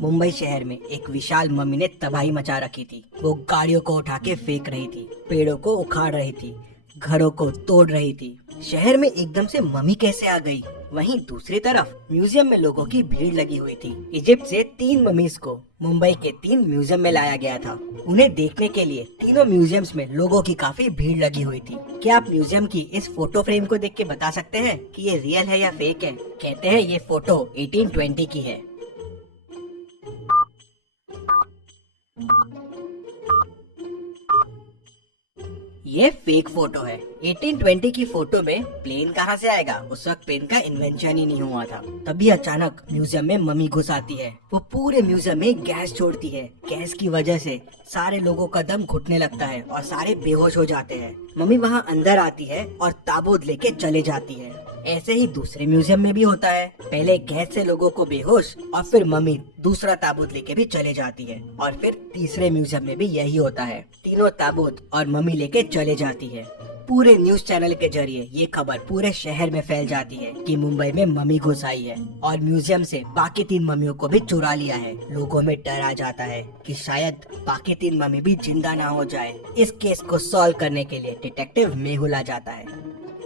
मुंबई शहर में एक विशाल मम्मी ने तबाही मचा रखी थी। वो गाड़ियों को उठा के फेंक रही थी, पेड़ों को उखाड़ रही थी, घरों को तोड़ रही थी। शहर में एकदम से मम्मी कैसे आ गई? वहीं दूसरी तरफ म्यूजियम में लोगों की भीड़ लगी हुई थी। इजिप्ट से 3 ममीज को मुंबई के 3 म्यूजियम में लाया गया था। उन्हें देखने के लिए तीनों म्यूजियम्स में लोगों की काफी भीड़ लगी हुई थी। क्या आप म्यूजियम की इस फोटो फ्रेम को देख के बता सकते हैं कि ये रियल है या फेक है? कहते हैं ये फोटो 1820 की है। ये फेक फोटो है। 1820 की फोटो में प्लेन कहाँ से आएगा? उस वक्त प्लेन का इन्वेंशन ही नहीं हुआ था। तभी अचानक म्यूजियम में मम्मी घुस आती है। वो पूरे म्यूजियम में गैस छोड़ती है। गैस की वजह से सारे लोगों का दम घुटने लगता है और सारे बेहोश हो जाते हैं। मम्मी वहाँ अंदर आती है और ताबूत लेके चले जाती है। ऐसे ही दूसरे म्यूजियम में भी होता है। पहले गैस से लोगों को बेहोश और फिर मम्मी दूसरा ताबूत लेके भी चले जाती है। और फिर तीसरे म्यूजियम में भी यही होता है। तीनों ताबूत और मम्मी लेके चले जाती है। पूरे न्यूज चैनल के जरिए ये खबर पूरे शहर में फैल जाती है कि मुंबई में मम्मी घुस आई है और म्यूजियम से बाकी 3 मम्मियों को भी चुरा लिया है। लोगों में डर आ जाता है कि शायद बाकी 3 मम्मी भी जिंदा ना हो जाए। इस केस को सॉल्व करने के लिए डिटेक्टिव मेहुल आ जाता है।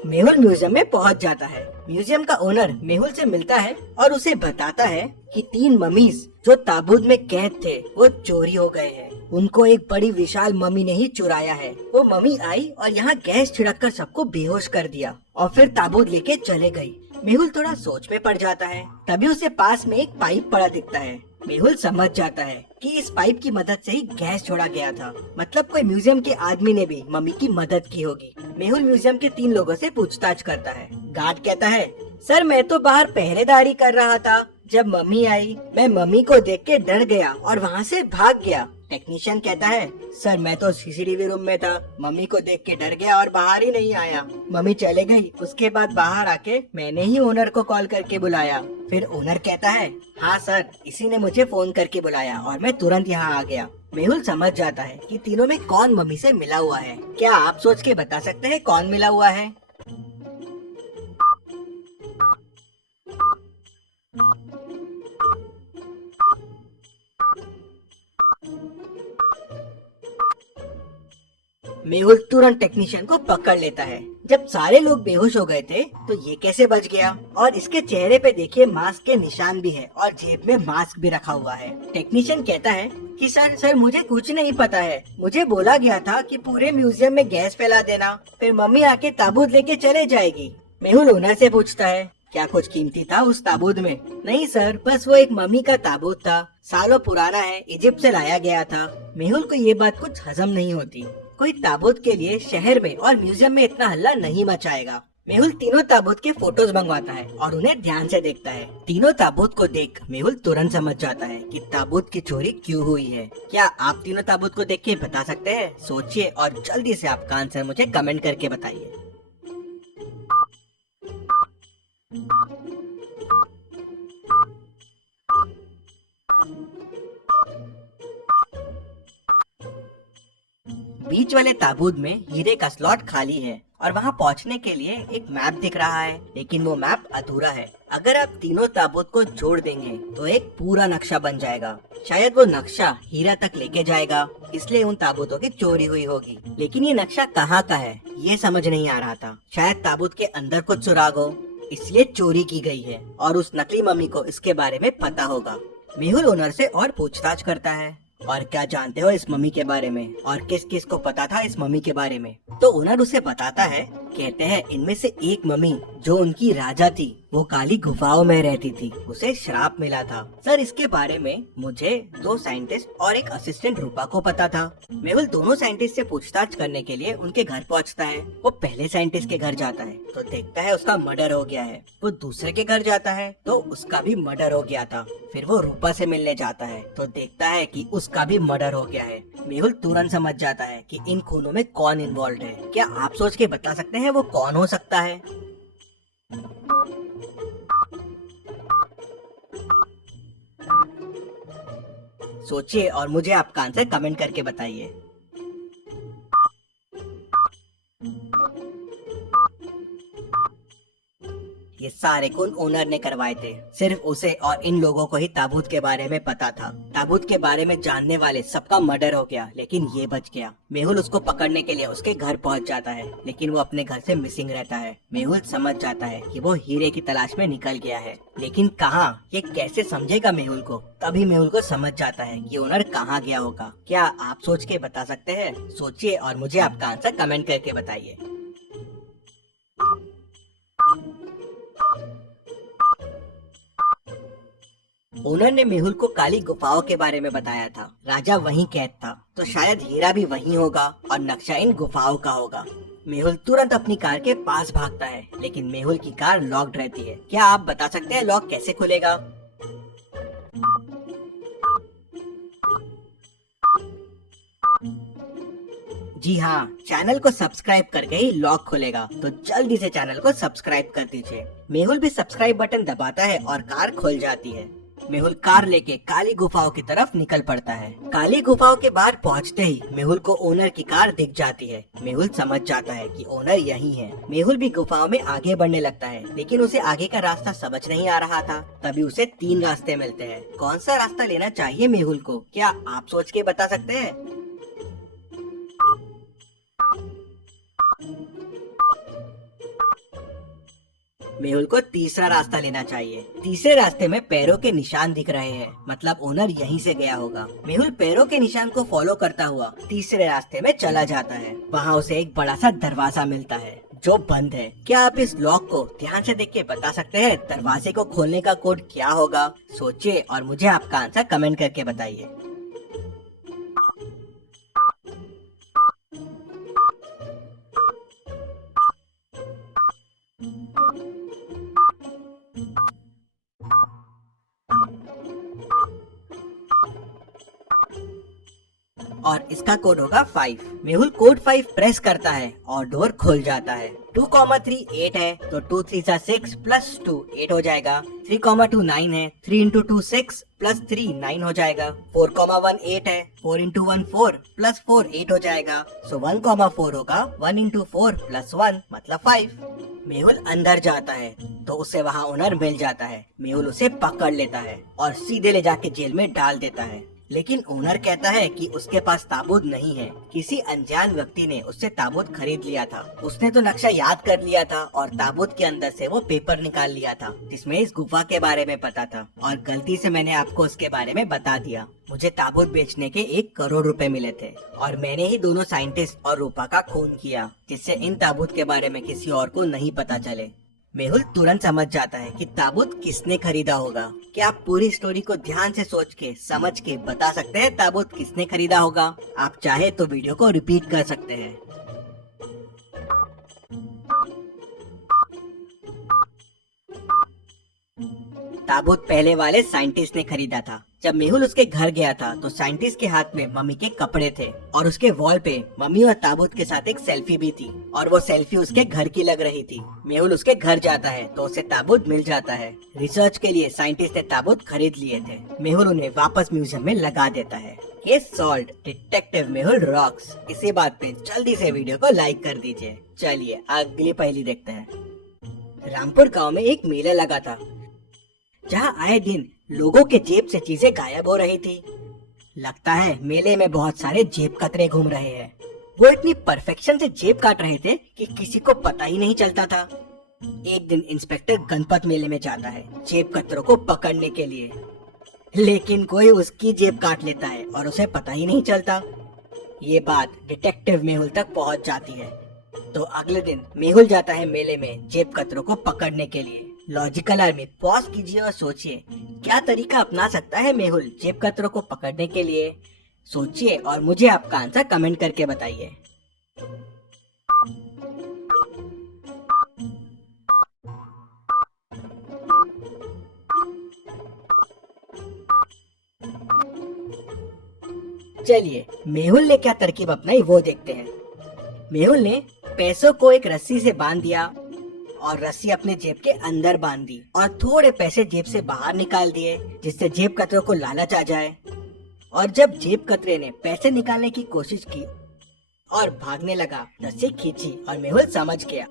मेहुल म्यूजियम में पहुंच जाता है। म्यूजियम का ओनर मेहुल से मिलता है और उसे बताता है कि 3 मम्मीज जो ताबूत में कैद थे वो चोरी हो गए हैं। उनको एक बड़ी विशाल मम्मी ने ही चुराया है। वो मम्मी आई और यहाँ गैस छिड़क कर सबको बेहोश कर दिया और फिर ताबूत लेके चले गई। मेहुल थोड़ा सोच में पड़ जाता है। तभी उसे पास में एक पाइप पड़ा दिखता है। मेहुल समझ जाता है कि इस पाइप की मदद से ही गैस छोड़ा गया था। मतलब कोई म्यूजियम के आदमी ने भी मम्मी की मदद की होगी। मेहुल म्यूजियम के 3 लोगों से पूछताछ करता है। गार्ड कहता है, सर मैं तो बाहर पहरेदारी कर रहा था। जब मम्मी आई मैं मम्मी को देख के डर गया और वहाँ से भाग गया। टेक्नीशियन कहता है, सर मैं तो सीसीटीवी रूम में था। मम्मी को देख के डर गया और बाहर ही नहीं आया। मम्मी चले गई। उसके बाद बाहर आके मैंने ही ओनर को कॉल करके बुलाया। फिर ओनर कहता है, हाँ सर इसी ने मुझे फोन करके बुलाया और मैं तुरंत यहाँ आ गया। मेहुल समझ जाता है कि तीनों में कौन मम्मी से मिला हुआ है। क्या आप सोच के बता सकते हैं कौन मिला हुआ है? मेहुल तुरंत टेक्नीशियन को पकड़ लेता है। जब सारे लोग बेहोश हो गए थे तो ये कैसे बच गया? और इसके चेहरे पे देखिए मास्क के निशान भी है और जेब में मास्क भी रखा हुआ है। टेक्नीशियन कहता है कि सर मुझे कुछ नहीं पता है। मुझे बोला गया था कि पूरे म्यूजियम में गैस फैला देना, फिर मम्मी आके ताबूत लेके चले जाएगी। मेहुल ओनर से पूछता है, क्या कुछ कीमती था उस ताबूत में? नहीं सर, बस वो एक मम्मी का ताबूत था। सालों पुराना है, इजिप्ट से लाया गया था। मेहुल को ये बात कुछ हजम नहीं होती। कोई ताबूत के लिए शहर में और म्यूजियम में इतना हल्ला नहीं मचाएगा। मेहुल तीनों ताबूत के फोटोज मंगवाता है और उन्हें ध्यान से देखता है। तीनों ताबूत को देख मेहुल तुरंत समझ जाता है कि ताबूत की चोरी क्यों हुई है। क्या आप तीनों ताबूत को देख के बता सकते हैं? सोचिए और जल्दी से आपका आंसर मुझे कमेंट करके बताइए। बीच वाले ताबूत में हीरे का स्लॉट खाली है और वहाँ पहुँचने के लिए एक मैप दिख रहा है, लेकिन वो मैप अधूरा है। अगर आप तीनों ताबूत को जोड़ देंगे तो एक पूरा नक्शा बन जाएगा। शायद वो नक्शा हीरा तक लेके जाएगा, इसलिए उन ताबूतों की चोरी हुई होगी। लेकिन ये नक्शा कहाँ का है ये समझ नहीं आ रहा था। शायद ताबूत के अंदर कुछ सुराग हो, इसलिए चोरी की गई है और उस नकली मम्मी को इसके बारे में पता होगा। मेहुल ओनर से और पूछताछ करता है, और क्या जानते हो इस मम्मी के बारे में और किस किस को पता था इस मम्मी के बारे में? तो ओनर उसे बताता है। कहते हैं इनमें से एक मम्मी जो उनकी राजा थी वो काली गुफाओं में रहती थी, उसे श्राप मिला था। सर इसके बारे में मुझे 2 साइंटिस्ट और एक असिस्टेंट रूपा को पता था। मेहुल दोनों साइंटिस्ट से पूछताछ करने के लिए उनके घर पहुंचता है। वो पहले साइंटिस्ट के घर जाता है तो देखता है उसका मर्डर हो गया है। वो दूसरे के घर जाता है तो उसका भी मर्डर हो गया था। फिर वो रूपा से मिलने जाता है तो देखता है कि उसका भी मर्डर हो गया है। मेहुल तुरंत समझ जाता है कि इन खूनों में कौन इन्वॉल्व है। क्या आप सोच के बता सकते हैं वो कौन हो सकता है? सोचिए और मुझे आपका आंसर कमेंट करके बताइए। ये सारे खून ओनर ने करवाए थे। सिर्फ उसे और इन लोगों को ही ताबूत के बारे में पता था। ताबूत के बारे में जानने वाले सबका मर्डर हो गया, लेकिन ये बच गया। मेहुल उसको पकड़ने के लिए उसके घर पहुंच जाता है, लेकिन वो अपने घर से मिसिंग रहता है। मेहुल समझ जाता है कि वो हीरे की तलाश में निकल गया है, लेकिन कहाँ, ये कैसे समझेगा मेहुल को? तभी मेहुल को समझ जाता है कि ओनर कहाँ गया होगा। क्या आप सोच के बता सकते हैं? सोचिए और मुझे आपका आंसर कमेंट करके बताइए। ओनर ने मेहुल को काली गुफाओं के बारे में बताया था। राजा वहीं कैद था, तो शायद हीरा भी वहीं होगा और नक्शा इन गुफाओं का होगा। मेहुल तुरंत अपनी कार के पास भागता है, लेकिन मेहुल की कार लॉक्ड रहती है। क्या आप बता सकते हैं लॉक कैसे खुलेगा? जी हाँ, चैनल को सब्सक्राइब करके ही लॉक खुलेगा, तो जल्दी से चैनल को सब्सक्राइब कर दीजिए। मेहुल भी सब्सक्राइब बटन दबाता है और कार खुल जाती है। मेहुल कार लेके काली गुफाओं की तरफ निकल पड़ता है। काली गुफाओं के बाहर पहुंचते ही मेहुल को ओनर की कार दिख जाती है। मेहुल समझ जाता है कि ओनर यही है। मेहुल भी गुफाओं में आगे बढ़ने लगता है, लेकिन उसे आगे का रास्ता समझ नहीं आ रहा था। तभी उसे 3 रास्ते मिलते हैं। कौन सा रास्ता लेना चाहिए मेहुल को? क्या आप सोच के बता सकते हैं? मेहुल को तीसरा रास्ता लेना चाहिए। तीसरे रास्ते में पैरों के निशान दिख रहे हैं, मतलब ओनर यहीं से गया होगा। मेहुल पैरों के निशान को फॉलो करता हुआ तीसरे रास्ते में चला जाता है। वहाँ उसे एक बड़ा सा दरवाजा मिलता है जो बंद है। क्या आप इस लॉक को ध्यान से देख के बता सकते हैं दरवाजे को खोलने का कोड क्या होगा? सोचिए और मुझे आपका आंसर कमेंट करके बताइए। और इसका कोड होगा 5। मेहुल कोड 5 प्रेस करता है और डोर खुल जाता है। 2,3 8 है, तो 2 3 6 प्लस 2 8 हो जाएगा। 3,2 9 है, 3 इंटू 2 6 प्लस 3 9 हो जाएगा। 4,1 8 है, 4 इंटू 1 4 प्लस 4 8 हो जाएगा। सो 1,4 होगा 1 इंटू 4 प्लस 1 मतलब 5। मेहुल अंदर जाता है तो उसे वहाँ ओनर मिल जाता है। मेहुल उसे पकड़ लेता है और सीधे ले जाके जेल में डाल देता है, लेकिन ओनर कहता है कि उसके पास ताबूत नहीं है। किसी अनजान व्यक्ति ने उससे ताबूत खरीद लिया था। उसने तो नक्शा याद कर लिया था और ताबूत के अंदर से वो पेपर निकाल लिया था जिसमें इस गुफा के बारे में पता था, और गलती से मैंने आपको उसके बारे में बता दिया। मुझे ताबूत बेचने के 1 करोड़ रुपए मिले थे और मैंने ही दोनों साइंटिस्ट और रूपा का खून किया, जिससे इन ताबूत के बारे में किसी और को नहीं पता चले। मेहुल तुरंत समझ जाता है कि ताबूत किसने खरीदा होगा। क्या आप पूरी स्टोरी को ध्यान से सोच के समझ के बता सकते हैं ताबूत किसने खरीदा होगा? आप चाहे तो वीडियो को रिपीट कर सकते हैं। ताबूत पहले वाले साइंटिस्ट ने खरीदा था। जब मेहुल उसके घर गया था तो साइंटिस्ट के हाथ में मम्मी के कपड़े थे और उसके वॉल पे मम्मी और ताबूत के साथ एक सेल्फी भी थी, और वो सेल्फी उसके घर की लग रही थी। मेहुल उसके घर जाता है तो उसे ताबूत मिल जाता है। रिसर्च के लिए साइंटिस्ट ने ताबूत खरीद लिए थे। मेहुल उन्हें वापस म्यूजियम में लगा देता है। Case solved, detective Mehul rocks. इसी बात पे जल्दी से वीडियो को लाइक कर दीजिए। चलिए अगली पहेली देखते हैं। रामपुर गाँव में एक मेला लगा था जहाँ आए दिन लोगों के जेब से चीजें गायब हो रही थी। लगता है मेले में बहुत सारे जेब कतरे घूम रहे हैं। वो इतनी परफेक्शन से जेब काट रहे थे कि किसी को पता ही नहीं चलता था। एक दिन इंस्पेक्टर गणपत मेले में जाता है जेब कतरों को पकड़ने के लिए, लेकिन कोई उसकी जेब काट लेता है और उसे पता ही नहीं चलता। ये बात डिटेक्टिव मेहुल तक पहुंच जाती है, तो अगले दिन मेहुल जाता है मेले में जेब कतरों को पकड़ने के लिए। लॉजिकल आर्मी पॉज कीजिए और सोचिए क्या तरीका अपना सकता है मेहुल जेब कतरों को पकड़ने के लिए। सोचिए और मुझे आपका आंसर कमेंट करके बताइए। चलिए मेहुल ने क्या तरकीब अपनाई वो देखते हैं। मेहुल ने पैसों को एक रस्सी से बांध दिया और रस्सी अपने जेब के अंदर बांध दी और थोड़े पैसे जेब से बाहर निकाल दिए, जिससे जेब कतरों को लालच आ जाए। और जब जेब कतरे ने पैसे निकालने की कोशिश की और भागने लगा, रस्सी खींची और मेहुल समझ गया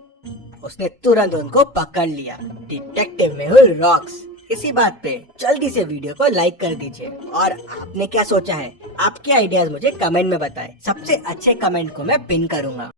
उसने तुरंत उनको पकड़ लिया। Detective Mehul rocks. इसी बात पे जल्दी से वीडियो को लाइक कर दीजिए। और आपने क्या सोचा है, आपके आइडियाज मुझे कमेंट में बताएं। सबसे अच्छे कमेंट को मैं पिन करूंगा।